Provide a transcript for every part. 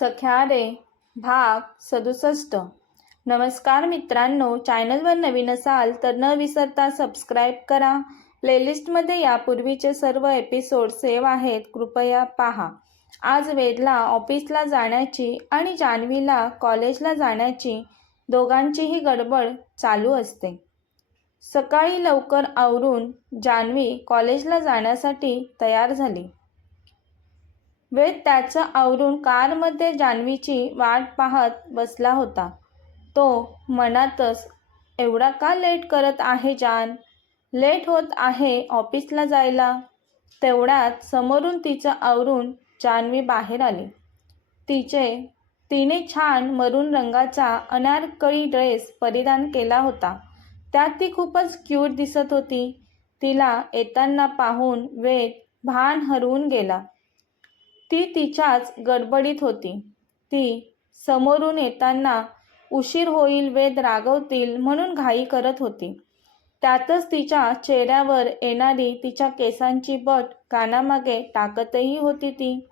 सख्या रे भाग सदुसष्ट. नमस्कार मित्रांनो चॅनलवर नवीन असाल तर न विसरता सबस्क्राईब करा. प्लेलिस्टमध्ये यापूर्वीचे सर्व एपिसोड सेव आहेत कृपया पहा. आज वेदला ऑफिसला जाण्याची आणि जान्हवीला कॉलेजला जाण्याची दोघांचीही गडबड चालू असते. सकाळी लवकर आवरून जान्हवी कॉलेजला जाण्यासाठी तयार झाली. वेद त्याचं आवरून कारमध्ये जान्हवीची वाट पाहत बसला होता. तो मनातच एवढा का लेट करत आहे जान? लेट होत आहे ऑफिसला जायला. तेवढ्यात समोरून तिचं आवरून जान्हवी बाहेर आली. तिचे तिने छान मरून रंगाचा अनारकळी ड्रेस परिधान केला होता. त्यात ती खूपच क्यूट दिसत होती. तिला येताना पाहून वेद भान हरवून गेला. ती तिच्याच गडबडीत होती. ती समोरून येताना उशीर होईल वेद रागवतील म्हणून घाई करत होती. त्यातच तिच्या चेहऱ्यावर येणारी तिच्या केसांची बट कानामागे टाकतही होती ती.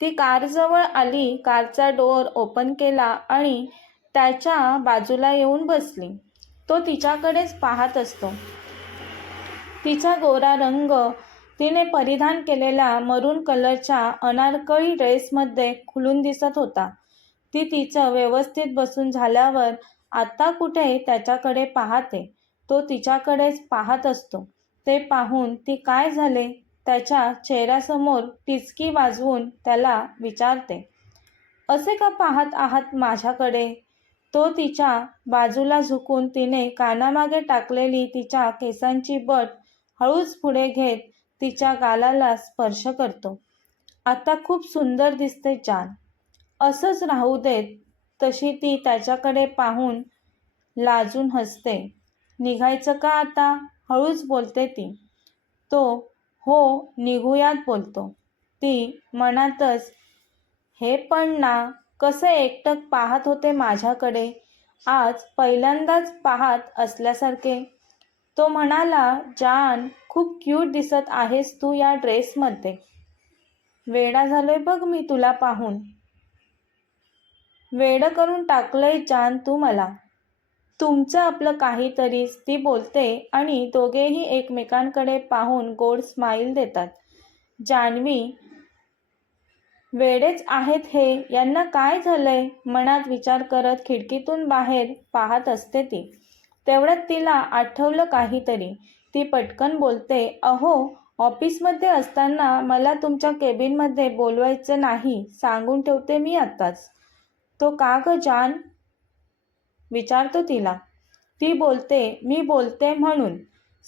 ती कारजवळ आली कारचा डोअर ओपन केला आणि त्याच्या बाजूला येऊन बसली. तो तिच्याकडेच पाहत असतो. तिचा गोरा रंग तिने परिधान केलेला मरून कलरच्या अनारकळी ड्रेसमध्ये खुलून दिसत होता. ती तिचं व्यवस्थित बसून झाल्यावर आता कुठे त्याच्याकडे पाहते? तो तिच्याकडेच पाहत असतो. ते पाहून ती काय झाले? त्याच्या चेहऱ्यासमोर टिचकी वाजवून त्याला विचारते. असे का पाहत आहात माझ्याकडे? तो तिच्या बाजूला झुकून तिने कानामागे टाकलेली तिच्या केसांची बट हळूच पुढे घेत तिच्या गालाला स्पर्श करतो. आता खूप सुंदर दिसते जान असंच राहू देत तशी ती त्याच्याकडे पाहून लाजून हसते. निघायचं का आता? हळूच बोलते ती. तो हो निघूयात बोलतो. ती मनातच हे पण ना कसं एकटक पाहत होते माझ्याकडे? आज पहिल्यांदाच पाहत असल्यासारखे. तो म्हणाला जान खूप क्यूट दिसत आहेस तू या ड्रेसमध्ये वेडा झालोय बघ मी तुला पाहून. वेड करून टाकलंय जान तू मला. तुमचं आपलं काहीतरीच ती बोलते आणि दोघेही एकमेकांकडे पाहून गोड स्माईल देतात. जान्हवी वेडेच आहेत हे. यांना काय झालंय? मनात विचार करत खिडकीतून बाहेर पाहत असते ती. तेवढ्यात तिला आठवलं काहीतरी. ती पटकन बोलते अहो ऑफिसमध्ये असताना मला तुमच्या केबिनमध्ये बोलवायचं नाही सांगून ठेवते मी आत्ताच. तो का ग जान? विचारतो तिला. ती बोलते मी बोलते म्हणून.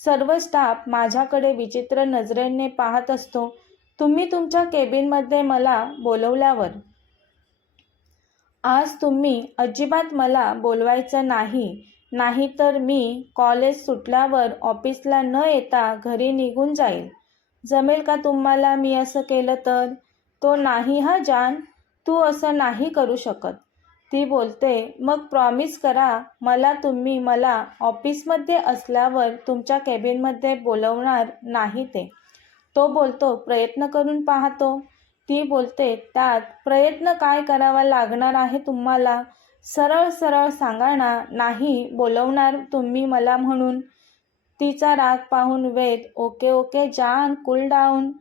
सर्व स्टाफ माझ्याकडे विचित्र नजरेने पाहत असतो. तुम्ही तुमच्या केबिनमध्ये मला बोलवल्यावर. आज तुम्ही अजिबात मला बोलवायचं नाही. नाहीतर मी कॉलेज सुटल्यावर ऑफिसला न येता घरी निघून जाईल. जमेल का तुम्हाला मी असं केलं तर? तो नाही हा जान? तू असं नाही करू शकत. ती बोलते मग प्रॉमिस करा मला तुम्ही मला ऑफिसमध्ये असल्यावर तुमच्या केबिनमध्ये बोलवणार नाही ते. तो बोलतो प्रयत्न करून पाहतो. ती बोलते त्यात प्रयत्न काय करावा लागणार आहे तुम्हाला? सरळ सरळ सांगा ना नाही बोलवणार तुम्ही मला म्हणून. तिचा राग पाहून वेद ओके ओके जान कूल डाऊन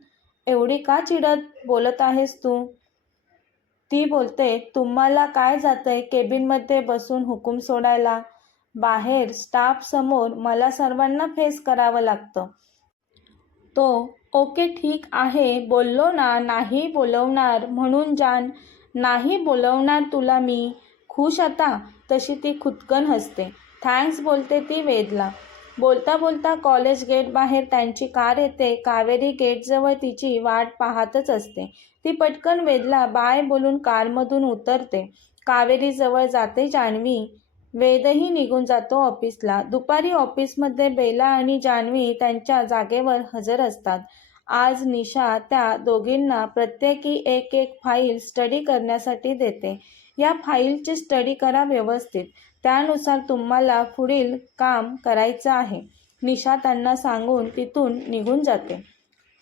एवढी का चिडत बोलत आहेस तू? ती बोलते तुम्हाला काय जातंय केबिनमध्ये बसून हुकूम सोडायला? बाहेर स्टाफसमोर मला सर्वांना फेस करावं लागतं. तो ओके ठीक आहे बोललो ना नाही बोलवणार म्हणून जान. नाही बोलवणार तुला मी. खुश आता तशी ती खुदकन हसते. थँक्स बोलते ती वेदला. बोलता बोलता कॉलेज गेट बाहेर त्यांची कार येते. कावेरी गेटजवळ तिची वाट पाहतच असते. ती पटकन वेदला बाय बोलून कारमधून उतरते. कावेरीजवळ जाते जान्हवी. वेदही निघून जातो ऑफिसला. दुपारी ऑफिसमध्ये बेला आणि जान्हवी त्यांच्या जागेवर हजर असतात. आज निशा त्या दोघींना प्रत्येकी एक एक फाईल स्टडी करण्यासाठी देते. या फाईलची स्टडी करा व्यवस्थित. त्यानुसार तुम्हाला पुढील काम करायचं आहे. निशा त्यांना सांगून तिथून निघून जाते.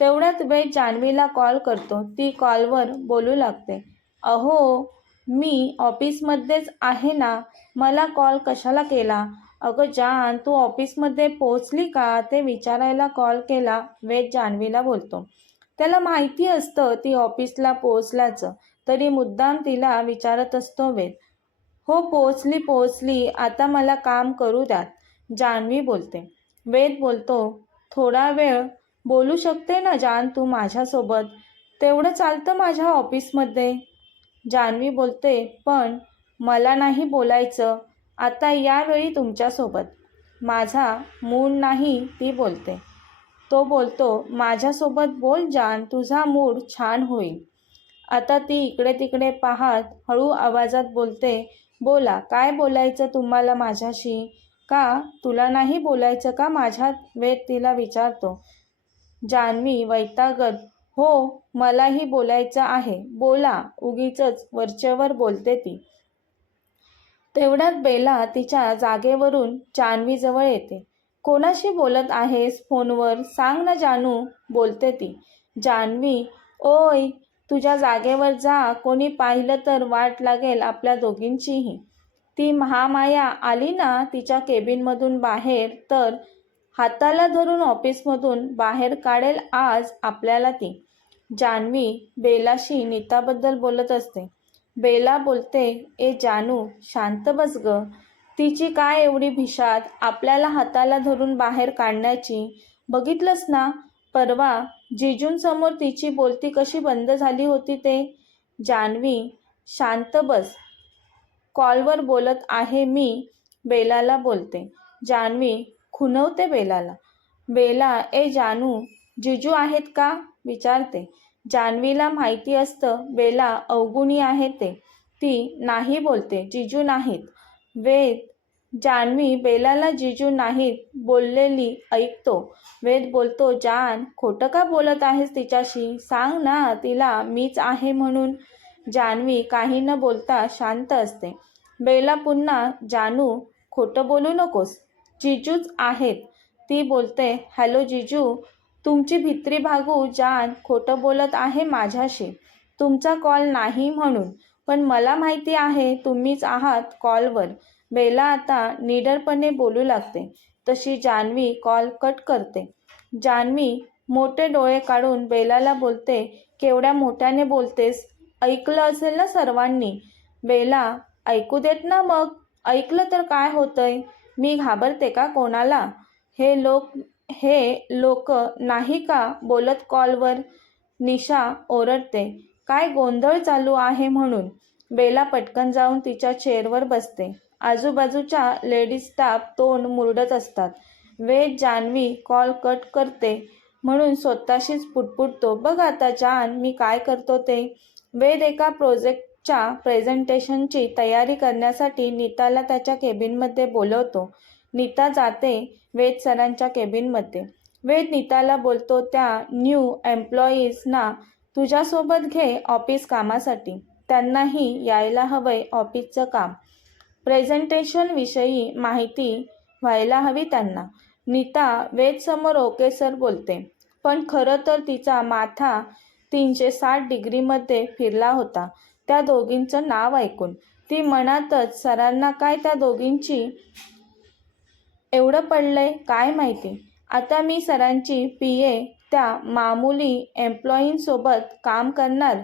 तेवढ्यात वेळ जान्हवीला कॉल करतो. ती कॉलवर बोलू लागते. अहो मी ऑफिसमध्येच आहे ना? मला कॉल कशाला केला? अगं जान तू ऑफिसमध्ये पोचली का? ते विचारायला कॉल केला. वेद जान्हवीला बोलतो. त्याला माहिती असतं ती ऑफिसला पोचल्याचं तरी मुद्दाम तिला विचारत असतो वेद. हो पोहोचली पोचली आता मला काम करू द्यात. जान्हवी बोलते. वेद बोलतो थोडा वेळ. बोलू शकते ना जान तू माझ्यासोबत? तेवढं चालतं माझ्या ऑफिसमध्ये. जान्हवी बोलते पण मला नाही बोलायचं. आता यावेळी तुमच्यासोबत. माझा मूड नाही ती बोलते. तो बोलतो माझ्यासोबत बोल जान. तुझा मूड छान होईल. आता ती इकडे तिकडे पाहत हळू आवाजात बोलते बोला काय बोलायचं तुम्हाला माझ्याशी? का? तुला नाही बोलायचं का माझ्यात? वेद तिला विचारतो. जान्हवी वैतागत. हो मलाही बोलायचं आहे. बोला उगीच वरचेवर बोलते ती. तेवढ्यात बेला तिच्या जागेवरून जान्हवीजवळ येते. कोणाशी बोलत आहेस फोनवर? सांग ना जानू बोलते ती. जान्हवी ओय तुझ्या जागेवर जा. कोणी पाहिलं तर वाट लागेल आपल्या दोघींचीही. ती महामाया आली ना तिच्या केबिनमधून बाहेर तर हाताला धरून ऑफिसमधून बाहेर काढेल आज आपल्याला ती. जान्हवी बेलाशी नीताबद्दल बोलत असते. बेला बोलते ए जानू शांत बस ग. तिची काय एवढी भिशात? आपल्याला हाताला धरून बाहेर काढण्याची. बघितलंस ना? परवा जिजूंसमोर तिची बोलती कशी बंद झाली होती ते जान्हवी शांत बस. कॉलवर बोलत आहे मी बेलाला बोलते. जान्हवी खुनवते बेलाला. बेला ए जानू जिजू आहेत का? विचारते. जान्हवीला माहिती असतं बेला अवगुणी आहे ते. ती नाही बोलते जिजू नाहीत. वेद जान्हवी बेलाला जिजू नाहीत बोललेली ऐकतो. वेद बोलतो जान खोटं का बोलत आहेस तिच्याशी? सांग ना तिला मीच आहे म्हणून. जान्हवी काही न बोलता शांत असते. बेला पुन्हा जानू खोटं बोलू नकोस. जिजूच आहेत. ती बोलते हॅलो जिजू तुमची भित्री भागू जान खोटं बोलत आहे माझ्याशी. तुमचा कॉल नाही म्हणून. पण मला माहिती आहे तुम्हीच आहात कॉलवर. बेला आता निडरपणे बोलू लागते. तशी जान्हवी कॉल कट करते. जान्हवी मोठे डोळे काढून बेलाला बोलते केवढ्या मोठ्याने बोलतेस? ऐकलं असेल ना सर्वांनी? बेला ऐकू देत ना मग? ऐकलं तर काय होतंय? मी घाबरते का कोणाला? हे लोक हे लोक नाही का बोलत कॉलवर निशा ओरडते काय गोंधळ चालू आहे म्हणून? बेला पटकन जाऊन तिच्या चेअरवर बसते. आजूबाजूच्या लेडीज स्टाफ तोंड मुरडत असतात. वेद जान्हवी कॉल कट करते म्हणून स्वतःशीच पुटपुटतो बघ आता जान मी काय करतो ते. वेद एका प्रोजेक्टच्या प्रेझेंटेशनची तयारी करण्यासाठी नीताला त्याच्या केबिनमध्ये बोलवतो. नीता जाते वेद सरांच्या केबिनमध्ये. वेद नीताला बोलतो त्या न्यू एम्प्लॉईजना तुझ्यासोबत घे ऑफिस कामासाठी. त्यांनाही यायला हवंय ऑफिसचं काम. प्रेझेंटेशनविषयी माहिती व्हायला हवी त्यांना. नीता वेदसमोर ओके सर बोलते पण खरं तर तिचा माथा तीनशे साठ डिग्रीमध्ये फिरला होता. त्या दोघींचं नाव ऐकून. ती मनातच सरांना काय त्या दोघींची एवढं पडलंय? काय माहिती? आता मी सरांची पी. ए. त्या मामुली एम्प्लॉईंसोबत काम करणार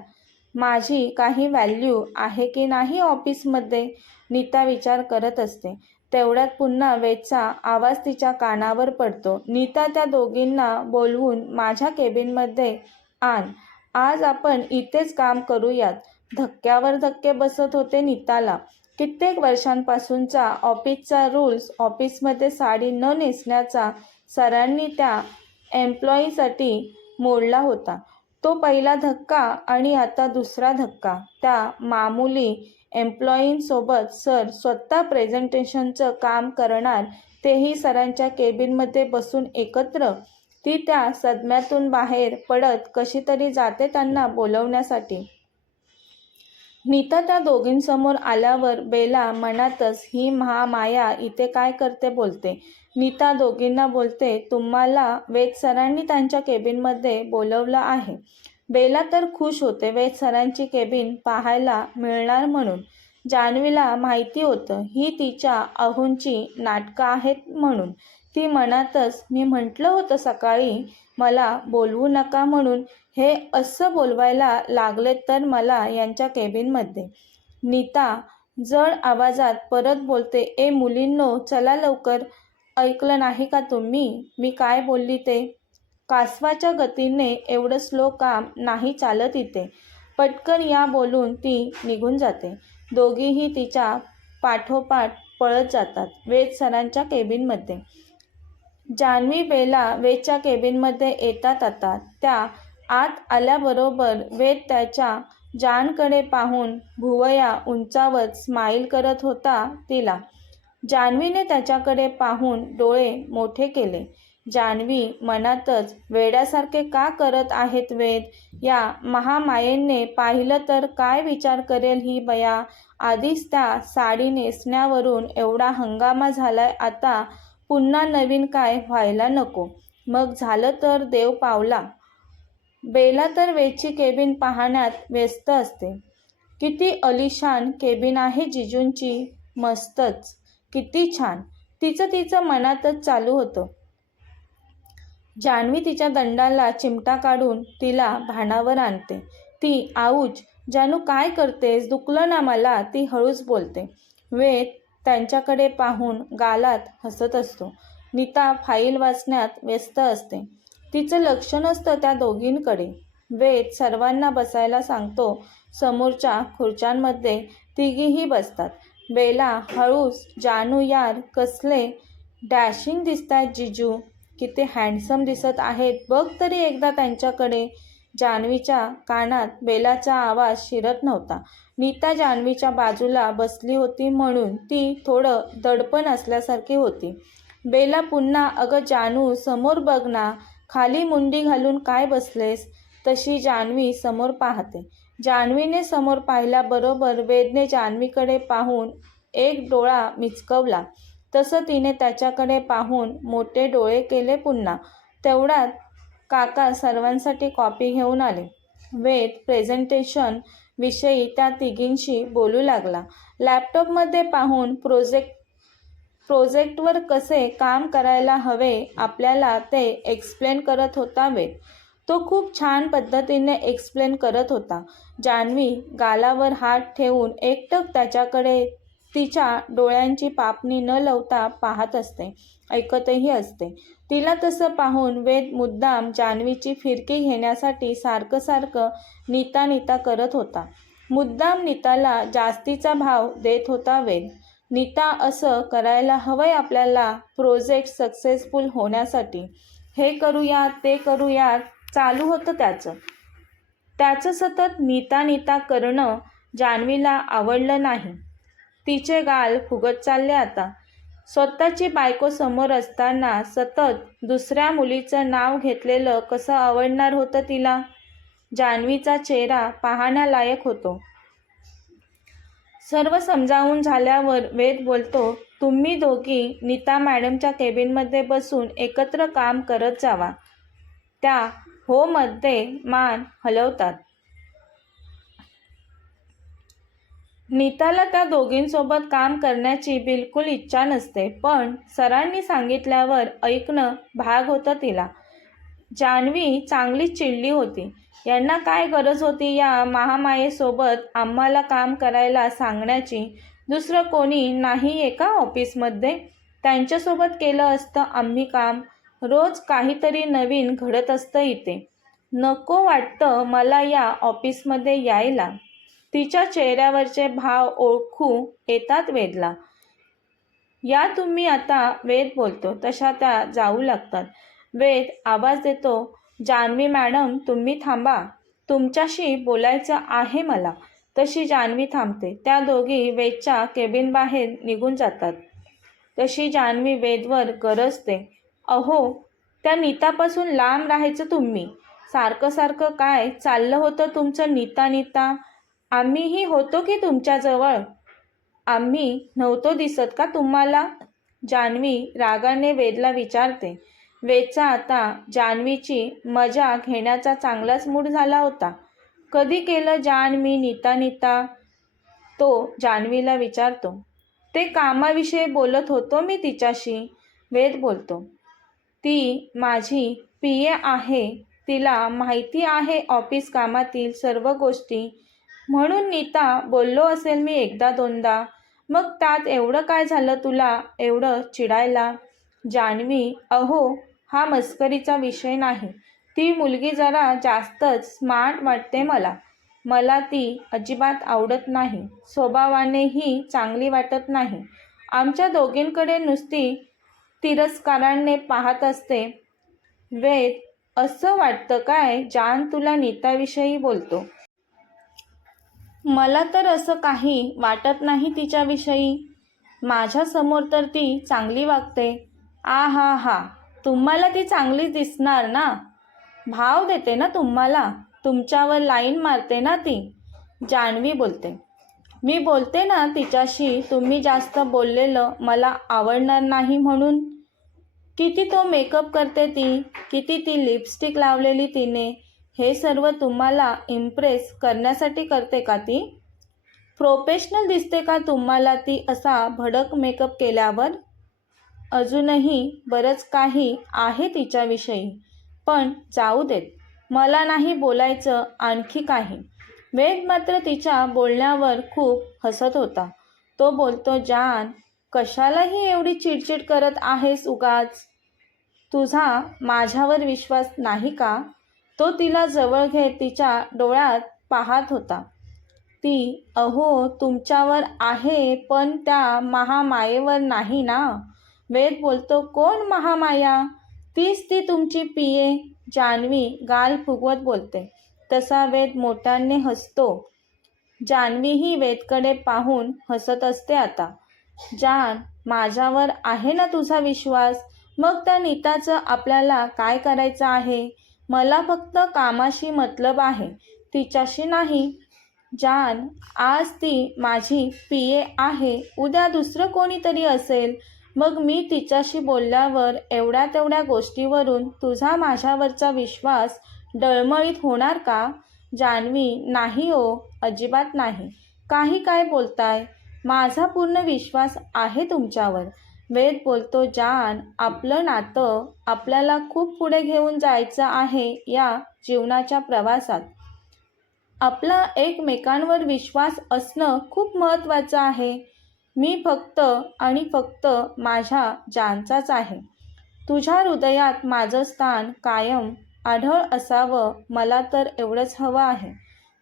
माझी काही व्हॅल्यू आहे की नाही ऑफिसमध्ये नीता विचार करत असते. तेवढ्यात पुन्हा वेदचा आवाज तिच्या कानावर पडतो. नीता त्या दोघींना बोलवून माझ्या केबिनमध्ये आण. आज आपण इथेच काम करूयात. धक्क्यावर धक्के बसत होते नीताला. कित्येक वर्षांपासूनचा ऑफिसचा रूल्स ऑफिसमध्ये साडी न नेसण्याचा सरांनी त्या एम्प्लॉईसाठी मोडला होता. तो पहिला धक्का आणि आता दुसरा धक्का. त्या मामुली एम्प्लॉईंसोबत सर स्वतः प्रेझेंटेशनचं काम करणार तेही सरांच्या केबिनमध्ये बसून एकत्र? ती त्या सदम्यातून बाहेर पडत कशी तरी जाते त्यांना बोलवण्यासाठी. नीता त्या दोघींसमोर आल्यावर बेला मनातच ही महामाया इथे काय करते बोलते. नीता दोघींना बोलते तुम्हाला वेद सरांनी त्यांच्या केबिनमध्ये बोलवलं आहे. बेला तर खुश होते वेद सरांची केबिन पाहायला मिळणार म्हणून. जान्हवीला माहिती होतं ही तिच्या अहूंची नाटकं आहेत म्हणून. ती मनातच मी म्हटलं होतं सकाळी मला बोलवू नका म्हणून. हे असं बोलवायला लागले तर मला यांच्या केबिनमध्ये. नीता जड आवाजात परत बोलते ए मुलींनो चला लवकर. ऐकलं नाही का तुम्ही? मी काय बोलली ते? कासवाच्या गतीने एवढं स्लो काम नाही चालत इथे. पटकन या बोलून ती निघून जाते. दोघीही तिच्या पाठोपाठ पळत जातात वेद सरांच्या केबिनमध्ये. जान्हवी बेला वेदच्या केबिनमध्ये येतात आता. त्या आत आल्याबरोबर वेद त्याच्या जानकडे पाहून भुवया उंचावत स्माईल करत होता तिला. जान्हवीने त्याच्याकडे पाहून डोळे मोठे केले. जान्हवी मनातच वेड्यासारखे का करत आहेत वेद? या महामायेने पाहिलं तर काय विचार करेल ही बया? आधीच त्या साडी नेसण्यावरून एवढा हंगामा झालाय आता पुन्हा नवीन काय व्हायला नको. मग झालं तर देव पावला. बेला तर वेची केबिन पाहण्यात व्यस्त असते. किती अलिशान केबिन आहे जिजूंची. मस्तच. किती छान. तिचं तिचं मनातच चालू होतं. जान्हवी तिच्या दंडाला चिमटा काढून तिला भानावर आणते. ती आऊच जानू काय करतेस? दुखलं ना मला. ती हळूच बोलते. वेद त्यांच्याकडे पाहून गालात हसत असतो. नीता फाईल वाचण्यात व्यस्त असते. तिचं लक्ष नसतं त्या दोघींकडे. वेद सर्वांना बसायला सांगतो समोरच्या खुर्च्यांमध्ये तिघीही बसतात. बेला हळूस जानू यार कसले डॅशिंग दिसतायत जिजू. किती हँडसम दिसत आहेत. बघ तरी एकदा त्यांच्याकडे. जान्हवीच्या कानात बेलाचा आवाज शिरत नव्हता. नीता जान्हवीच्या बाजूला बसली होती म्हणून ती थोडं दडपण असल्यासारखी होती. बेला पुन्हा अगं जानू समोर बघ ना. खाली मुंडी घालून काय बसलेस? तशी जान्हवी समोर पाहते. जान्हवीने समोर पाहिल्याबरोबर वेदने जान्हवीकडे पाहून एक डोळा मिचकवला. तसं तिने त्याच्याकडे पाहून मोठे डोळे केले पुन्हा. तेवढ्यात काका सर्वांसाठी कॉपी घेऊन आले. वेद प्रेझेंटेशन विषयी त्या तिघींशी बोलू लागला. लॅपटॉपमध्ये पाहून प्रोजेक्ट प्रोजेक्टवर कसे काम करायला हवे आपल्याला ते एक्सप्लेन करत होता वेद. तो खूप छान पद्धतीने एक्सप्लेन करत होता. जान्हवी गालावर हात ठेवून एकटक त्याच्याकडे तिच्या डोळ्यांची पापणी न लवता पाहत असते ऐकतही असते. तिला तसं पाहून वेद मुद्दाम जान्हवीची फिरकी घेण्यासाठी सारखं सारखं नीता नीता करत होता. मुद्दाम नीताला जास्तीचा भाव देत होता वेद. नीता असं करायला हवंय आपल्याला प्रोजेक्ट सक्सेसफुल होण्यासाठी. हे करूया ते करूया चालू होतं त्याचं. त्याचं सतत नीता नीता करणं जान्हवीला आवडलं नाही. तिचे गाल फुगत चालले आता. स्वतःची बायको समोर असताना सतत दुसऱ्या मुलीचं नाव घेतलेलं कसं आवडणार होतं तिला? जान्हवीचा चेहरा पाहण्यालायक होतो. सर्व समजावून झाल्यावर वेद बोलतो तुम्ही दोघी नीता मॅडमच्या केबिनमध्ये बसून एकत्र काम करत जावा. त्या हो मध्ये मान हलवतात. नीताला त्या दोघींसोबत काम करण्याची बिलकुल इच्छा नसते पण सरांनी सांगितल्यावर ऐकणं भाग होतं तिला. जान्हवी चांगलीच चिडली होती. यांना काय गरज होती या महामायेसोबत आम्हाला काम करायला सांगण्याची? दुसरं कोणी नाही एका ऑफिसमध्ये? त्यांच्यासोबत केलं असतं आम्ही काम. रोज काहीतरी नवीन घडत असतं इथे. नको वाटतं मला या ऑफिसमध्ये यायला. तिच्या चेहऱ्यावरचे भाव ओळखू येतात वेदला. या तुम्ही आता वेद बोलतो. तशा त्या जाऊ लागतात. वेद आवाज देतो जान्हवी मॅडम तुम्ही थांबा. तुमच्याशी बोलायचं आहे मला. तशी जान्हवी थांबते. त्या दोघी वेदच्या केबिन बाहेर निघून जातात. तशी जान्हवी वेदवर गरजते. अहो त्या नीतापासून लांब राहायचं तुम्ही. सारखं सारखं काय चाललं होतं तुमचं नीता नीता? आम्हीही होतो की तुमच्याजवळ? आम्ही नव्हतो दिसत का तुम्हाला? जान्हवी रागाने वेदला विचारते. वेदचा आता जान्हवीची मजा घेण्याचा चांगलाच मूड झाला होता. कधी केलं जान्हवी नीता नीता? तो जान्हवीला विचारतो. ते कामाविषयी बोलत होतो मी तिच्याशी वेद बोलतो. ती माझी पी ए आहे तिला माहिती आहे ऑफिस कामातील सर्व गोष्टी. म्हणून नीता बोललो असेल मी एकदा दोनदा. मग त्यात एवढं काय झालं तुला? एवढं चिडायला? जान्हवी अहो हा मस्करीचा विषय नाही. ती मुलगी जरा जास्तच स्मार्ट वाटते मला. मला ती अजिबात आवडत नाही. स्वभावानेही चांगली वाटत नाही. आमच्या दोघींकडे नुसती तिरस्काराने पाहत असते. वेद असं वाटतं काय जान तुला नीताविषयी बोलतो? मला तर असं काही वाटत नाही तिच्याविषयी. माझ्यासमोर तर ती चांगली वागते. आ हा. हा तुम्हाला ती चांगली दिसणार ना? भाव देते ना तुम्हाला? तुमच्यावर लाईन मारते ना ती? जान्हवी बोलते. मी बोलते ना तिच्याशी तुम्ही जास्त बोललेलं मला आवडणार नाही म्हणून. किती तो मेकअप करते ती? किती ती लिपस्टिक लावलेली तिने? हे सर्व तुम्हाला इम्प्रेस करण्यासाठी करते का ती? प्रोफेशनल दिसते का तुम्हाला ती असा भडक मेकअप केल्यावर? अजूनही बरंच काही आहे तिच्याविषयी पण जाऊ देत. मला नाही बोलायचं आणखी काही. वेद मात्र तिच्या बोलण्यावर खूप हसत होता. तो बोलतो जान कशालाही एवढी चिडचिड करत आहेस उगाच? तुझा माझ्यावर विश्वास नाही का? तो तिला जवळ घेत तिच्या डोळ्यात पाहत होता. ती अहो तुमच्यावर आहे पण त्या महामायेवर नाही ना? वेद बोलतो कोण महामाया? तीच ती तुमची पिये जान्हवी गाल फुगवत बोलते. तसा वेद मोठ्याने हसतो. जान्हवीही वेदकडे पाहून हसत असते आता. जान माझ्यावर आहे ना तुझा विश्वास? मग त्या नीताचं आपल्याला काय करायचं आहे? मला फक्त कामाशी मतलब आहे तिच्याशी नाही. जान आज ती माझी पिये आहे उद्या दुसरं कोणीतरी असेल. मग मी तिच्याशी बोलल्यावर एवढ्या तेवढ्या गोष्टीवरून तुझा माझ्यावरचा विश्वास डळमळीत होणार का? जान्हवी नाही ओ अजिबात नाही. काही काय बोलताय? माझा पूर्ण विश्वास आहे तुमच्यावर. वेद बोलतो जान आपलं नातं आपल्याला खूप पुढे घेऊन जायचं आहे या जीवनाच्या प्रवासात. आपला एकमेकांवर विश्वास असणं खूप महत्त्वाचं आहे. मी फक्त आणि फक्त माझ्या जानचाच आहे. तुझ्या हृदयात माझं स्थान कायम आढळ असावं मला तर एवढंच हवं आहे.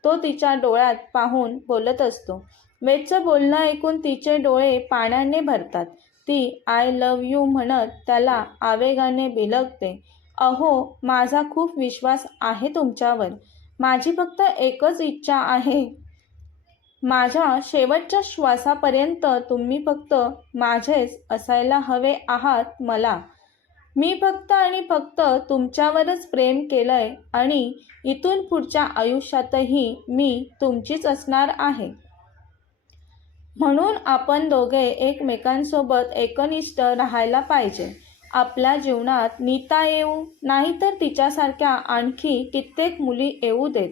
तो तिच्या डोळ्यात पाहून बोलत असतो. वेदचं बोलणं ऐकून तिचे डोळे पाण्याने भरतात. ती आय लव यू म्हणत त्याला आवेगाने बिलगते. अहो माझा खूप विश्वास आहे तुमच्यावर. माझी फक्त एकच इच्छा आहे माझ्या शेवटच्या श्वासापर्यंत तुम्ही फक्त माझेच असायला हवे आहात मला. मी फक्त आणि फक्त तुमच्यावरच प्रेम केलंय आणि इथून पुढच्या आयुष्यातही मी तुमचीच असणार आहे. म्हणून आपण दोघे एकमेकांसोबत एकनिष्ठ राहायला पाहिजे. आपल्या जीवनात नीता येऊ नाहीतर तिच्यासारख्या आणखी कित्येक मुली येऊ देत.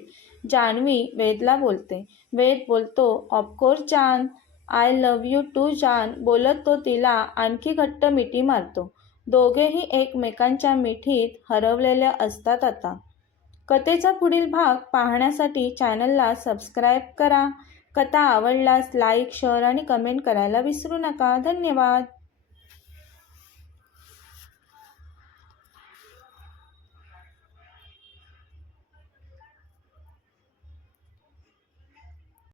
जान्हवी वेदला बोलते. वेद बोलतो ऑफकोर्स जान. आय लव यू टू जान. बोलत तो तिला आणखी घट्ट मिठी मारतो. दोघेही एकमेकांच्या मिठीत हरवलेले असतात आता. कथेचा पुढील भाग पाहण्यासाठी चॅनलला सबस्क्राईब करा. कथा आवडल्यास लाईक शेअर आणि कमेंट करायला विसरू नका. धन्यवाद.